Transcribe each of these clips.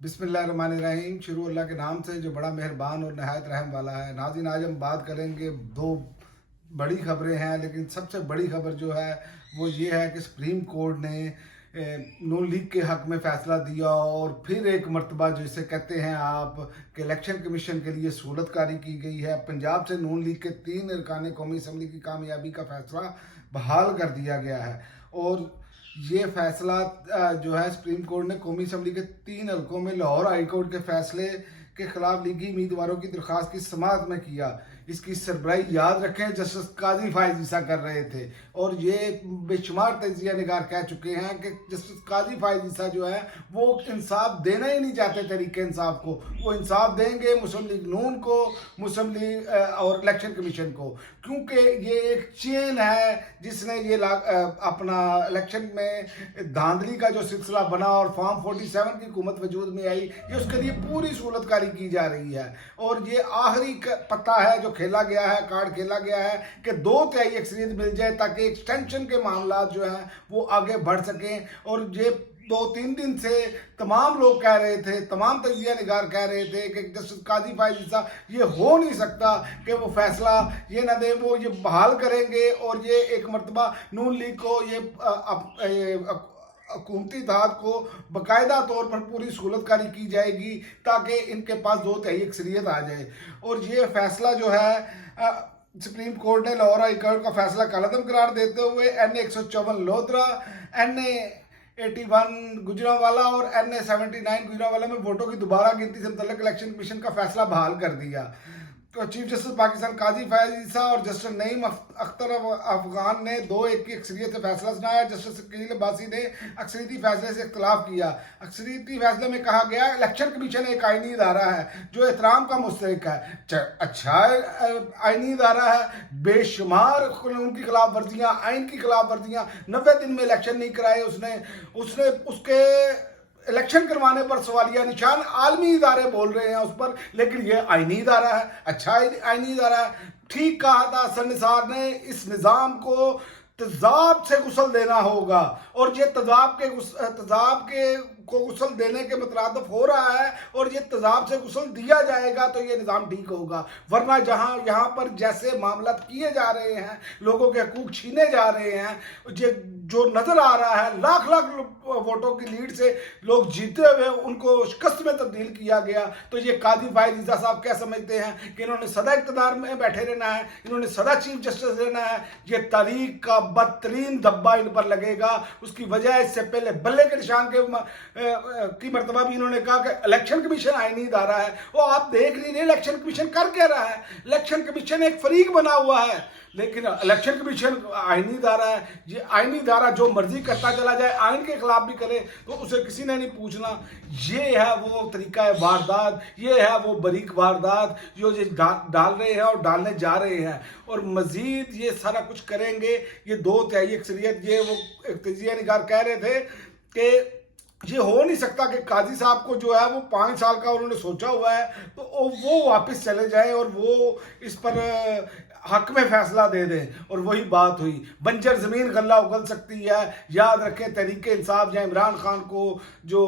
बिस्मिल्लाहिर्रहमानिर्रहीम। शुरू अल्लाह के नाम से जो बड़ा मेहरबान और नहायत रहम वाला है। नाज़रीन, आज हम बात करेंगे दो बड़ी खबरें हैं, लेकिन सबसे बड़ी खबर जो है वो ये है कि सुप्रीम कोर्ट ने नून लीग के हक़ में फ़ैसला दिया और फिर एक मरतबा जिसे कहते हैं आप कि इलेक्शन कमीशन के लिए सहूलतकारी की गई है। पंजाब से नून लीग के 3 अरकान कौमी असम्बली की कामयाबी का फ़ैसला बहाल कर दिया गया है। और ये फैसला जो है सुप्रीम कोर्ट ने कौमी असम्बली के 3 हल्कों में लाहौर हाई कोर्ट के फैसले के खिलाफ लीगी उम्मीदवारों की दरख्वास्त की समाअत में किया। इसकी सरबराही याद रखें जस्टिस काजी फायज ईसा कर रहे थे, और ये बेशुमार तजिया निगार कह चुके हैं कि जस्टिस काजी फायज ईसा जो है वो इंसाफ देना ही नहीं चाहते। तरीके इंसाफ को वो इंसाफ देंगे मुस्लिम लीग नून को, मुस्लिम लीग और इलेक्शन कमीशन को, क्योंकि ये एक चेन है जिसने ये अपना इलेक्शन में धांधली का जो सिलसिला बना और फॉर्म 47 की हुकूमत वजूद में आई, ये उसके लिए पूरी सहूलतकारी की जा रही है। और ये आखिरी पत्ता है जो खेला गया है, कार्ड खेला गया है कि 2/3 अक्सरियत मिल जाए ताकि एक्सटेंशन के मामला जो हैं वो आगे बढ़ सकें। और ये 2-3 दिन से तमाम लोग कह रहे थे, तमाम तजिया निगार कह रहे थे कि जस्टिस काजी फायज ईसा ये हो नहीं सकता कि वो फैसला ये ना दे, वो ये बहाल करेंगे और ये एक मरतबा नून लीग को ये हुकूमती इत्तेहाद को बाकायदा तौर पर पूरी सहूलतकारी की जाएगी ताकि इनके पास 2/3 अक्सरियत आ जाए। और ये फैसला जो है सुप्रीम कोर्ट ने लाहौर हाई कोर्ट का फैसला कलअदम करार देते हुए NA 154 लोधरा, NA 81 गुजरांवाला और NA 79 गुजरांवाला में वोटों की दोबारा गिनती से मुतल्लिक इलेक्शन कमीशन का फैसला बहाल कर दिया। तो चीफ जस्टिस पाकिस्तान काजी फायज ईसा और जस्टिस नईम अख्तर अफगान ने 2-1 की अक्सरियत से फैसला सुनाया। जस्टिस शकील अब्बासी ने अक्सरियती फैसले से इख्तलाफ किया। अक्सरियती फैसले में कहा गया इलेक्शन कमीशन एक आइनी इदारा है जो एहतराम का मुस्तहिक है। अच्छा आइनी इदारा है, बेशुमार कानून की खिलाफ वर्जियाँ, आइन की खिलाफ वर्जियाँ, 90 दिन में इलेक्शन नहीं कराए उसने उसके इलेक्शन करवाने पर सवालिया निशान आलमी इदारे बोल रहे हैं उस पर, लेकिन ये आइनी इदारा है। अच्छा आइनी इदारा है। ठीक कहा था असर निसार ने, इस निज़ाम को तजाब से गुसल देना होगा और ये तजाब के को गुसल देने के मुतरादिफ हो रहा है और ये तजाब से गुसल दिया जाएगा तो ये निज़ाम ठीक होगा। वरना जहाँ यहाँ पर जैसे मामला किए जा रहे हैं, लोगों के हकूक छीने जा रहे हैं, जो नज़र आ रहा है लाख लाख वोटों की लीड से लोग जीते हुए उनको शिकस्त में तब्दील किया गया, तो ये काजी फायज ईसा साहब क्या समझते हैं कि इन्होंने सदा इक़्तिदार में बैठे रहना है, इन्होंने सदा चीफ जस्टिस रहना है। ये तारीख का बदतरीन धब्बा इन पर लगेगा। उसकी वजह इससे पहले बल्ले के निशान की मरतबा भी इन्होंने कहा कि इलेक्शन कमीशन आइनी इदारा है। वो आप देख नहीं रहे इलेक्शन कमीशन कर क्या रहा है। इलेक्शन कमीशन एक फरीक बना हुआ है, लेकिन इलेक्शन कमीशन आइनी इदारा है। ये आइनी इदारा जो मर्जी करता चला जाए, आइन के खिलाफ भी करे तो उसे किसी ने नहीं पूछना। ये है वो तरीका है वारदात, ये है वो बरीक वारदात जो ये डाल रहे हैं और डालने जा रहे हैं। और मजीद ये सारा कुछ करेंगे। ये 2/3 अक्सरियत, ये वो एक तजिया निगार कह रहे थे कि ये हो नहीं सकता कि काजी साहब को जो है वो 5 साल का उन्होंने सोचा हुआ है तो वो वापस चले जाएं और वो इस पर हक में फैसला दे दें। और वही बात हुई, बंजर ज़मीन गल्ला उगल सकती है। याद रखें तहरीके इंसाफ या इमरान खान को जो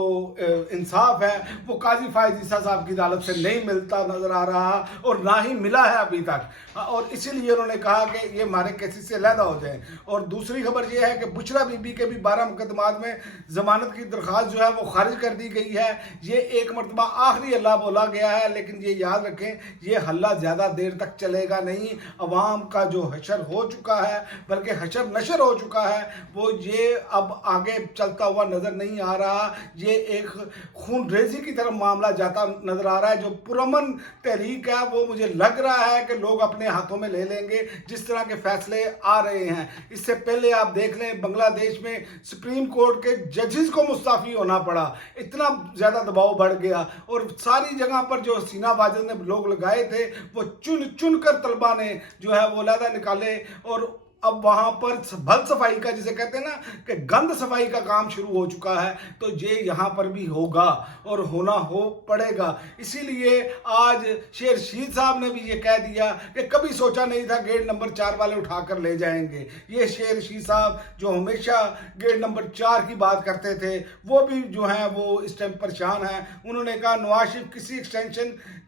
इंसाफ है वो काजी फायज ईसा साहब की अदालत से नहीं मिलता नज़र आ रहा और ना ही मिला है अभी तक, और इसीलिए उन्होंने कहा कि ये हमारे केसेस से अलहदा हो जाए। और दूसरी खबर ये है कि बुशरा बीबी के भी 12 मुकदमात में ज़मानत की दरख्वास्त जो है वो खारिज कर दी गई है। ये एक मरतबा आखिरी हल्ला बोला गया है, लेकिन ये याद रखें ये हल्ला ज़्यादा देर तक चलेगा नहीं। अवाम का जो हशर हो चुका है, बल्कि हशर नशर हो चुका है, वो ये अब आगे चलता हुआ नज़र नहीं आ रहा। ये एक खून रेजी की तरफ मामला जाता नज़र आ रहा है। जो पुरअमन तहरीक है वो मुझे लग रहा है कि लोग अपने हाथों में ले लेंगे जिस तरह के फैसले आ रहे हैं। इससे पहले आप देख लें बांग्लादेश में सुप्रीम कोर्ट के जजेस को मुस्ताफ़ी होना पड़ा, इतना ज़्यादा दबाव बढ़ गया और सारी जगह पर जो हसीना वाजिद ने लोग लगाए थे वो चुन चुन कर तलबा ने जो है वो अलहदा निकाले और अब वहां पर भल सफाई का, जिसे कहते हैं ना कि गंद सफाई का काम शुरू हो चुका है, तो ये यहाँ पर भी होगा और होना हो पड़ेगा। इसीलिए आज शेर रशीद साहब ने भी ये कह दिया कि कभी सोचा नहीं था गेट नंबर 4 वाले उठाकर ले जाएंगे। ये शेर रशीद साहब जो हमेशा गेट नंबर 4 की बात करते थे, वो भी जो है वो इस टाइम परेशान है। उन्होंने कहा नवाज शरीफ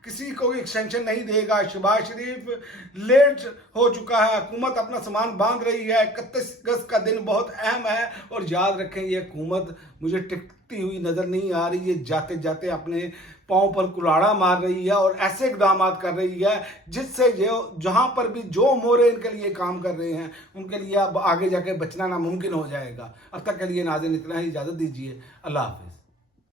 किसी को एक्सटेंशन नहीं देगा। शहबाज शरीफ लेट हो चुका है, हुकूमत अपना सामान बांध रही है, 31 अगस्त का दिन बहुत अहम है। और याद रखें ये हुकूमत मुझे टिकती हुई नजर नहीं आ रही, ये जाते जाते अपने पाँव पर कुल्हाड़ा मार रही है और ऐसे इकदाम कर रही है जिससे ये जहां पर भी जो मोरे इनके लिए काम कर रहे हैं उनके लिए अब आगे जाके बचना नामुमकिन हो जाएगा। अब तक के लिए नाज़रीन इतना ही, इजाज़त दीजिए। अल्लाह हाफिज़।